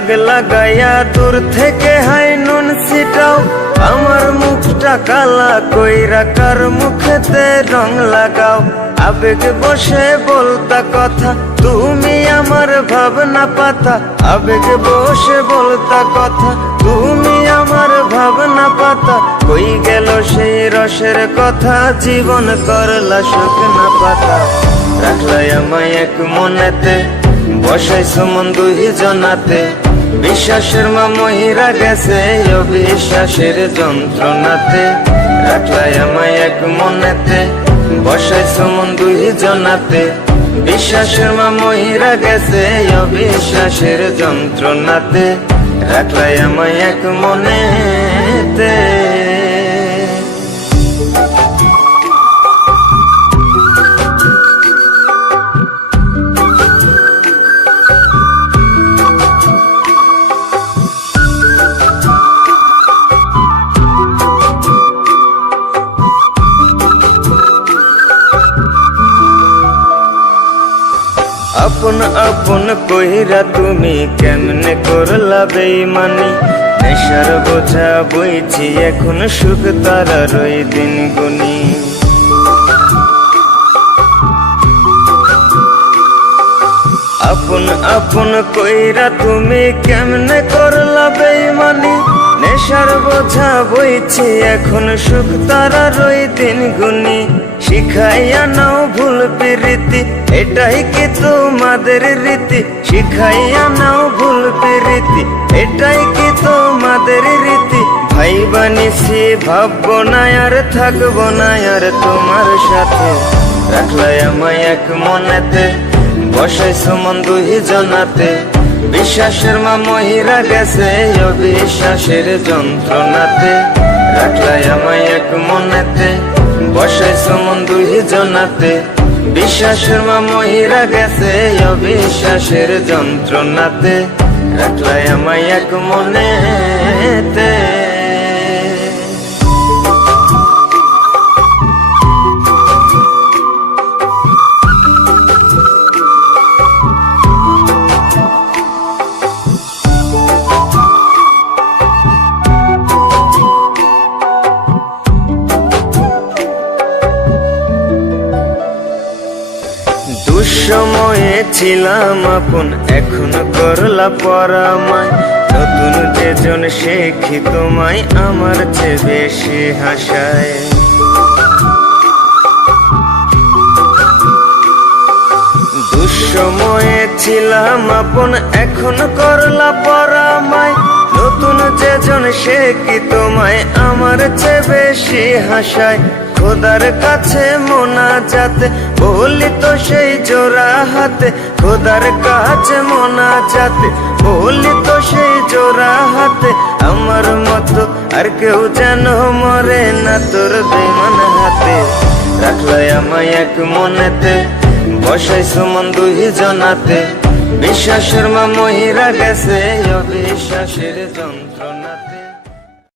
দাগ লাগাইয়া দূর থেকে হাই নুন ছিটাও, আমার মুখটা কালা কইরা কার মুখেতে রং লাগাও। আবেগ বসে বলতা কথা, তুমি আমার ভাবনা পাতা। আবেগ বসে বলতা কথা, তুমি আমার ভাবনা পাতা। কই গেল সেই রসের কথা, জীবন করলা শুকনা পাতা। রাখলাই আমায় এক মনেতে, বসাইছো মন দুই জনাতে। বিশ্বাসের মা মহিরা গেছে অবিশ্বাসের যন্ত্রণাতে। রাখলাই আমায় এক মনেতে, বসাইছো মন দুই জনাতে। বিশ্বাসের মা মহিরা গেছে অবিশ্বাসের যন্ত্রণাতে। রাখলাই আমায় এক মনেতে। আপন আপন কইরা তুমি কেমনে করলা বেইমানি। নেশার বোঝা বইছি এখন সুখ তারার ওই দিন গুনি। আপন আপন কইরা তুমি কেমনে করলা বেইমানি। নেশার বোঝা বইছি এখন সুখ তারার ওই দিন গুনি। শিখাইয়া নাও ভুল প্রীতি, এটাই কি তোমাদের রীতি। শিখাইয়া নাও ভুল প্রীতি, এটাই কি তোমাদের রীতি। ভাই বানিছি ভাববো না আর থাকবো না আর তোমার সাথে। রাখলাই আমায় এক মনেতে, বসাইছো মন দুই জনাতে। বিশ্বাসের মা মহিরা গেছে অবিশ্বাসের যন্ত্রণাতে। রাখলাই আমায় এক মনেতে, বসাইছো মন দুই জনাতে। বিশ্বাসের মা মহিরা গেছে অবিশ্বাসের যন্ত্রণাতে। রাখলাই আমায় এক মনেতে। দুঃসময়ে ছিলাম আপন, এখন করলা পরামায়। নতুন যেজন শেখি তোমায় আমার চেয়ে বেশি হাসায়। দুঃসময়ে ছিলাম আপন, এখন করলা পরামায়। নতুন যেজন শেখি তোমায় আমার চেয়ে বেশি হাসায়। খোদার কাছে মোনাজাতে বলি তো সেই জোড়া হাতে। খোদার কাছে মোনাজাতে বলি তো সেই জোড়া হাতে। আমার মতো আর কেউ যেন মরে না তোর বেমান হাতে। রাখলাই আমায় এক মনেতে, বসাইছো মন দুই জনাতে। বিশ্বাসের মা মহিরা গেছে অবিশ্বাসের যন্ত্র।